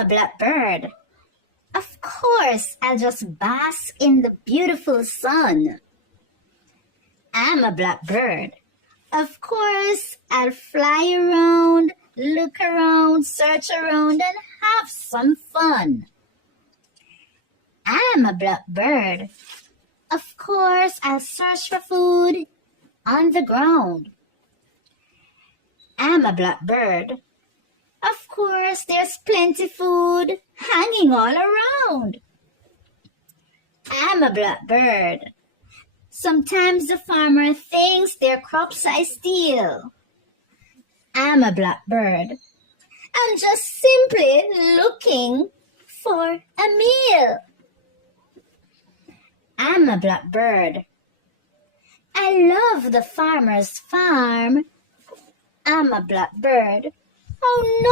a blackbird. Of course, I'll just bask in the beautiful sun. I'm a blackbird. Of course, I'll fly around, look around, search around, and have some fun. I'm a blackbird. Of course, I'll search for food on the ground. I'm a blackbird. Of course, there's plenty food hanging all around. I'm a blackbird. Sometimes the farmer thinks their crops I steal. I'm a blackbird. I'm just simply looking for a meal. I'm a blackbird. I love the farmer's farm. I'm a blackbird. Oh no!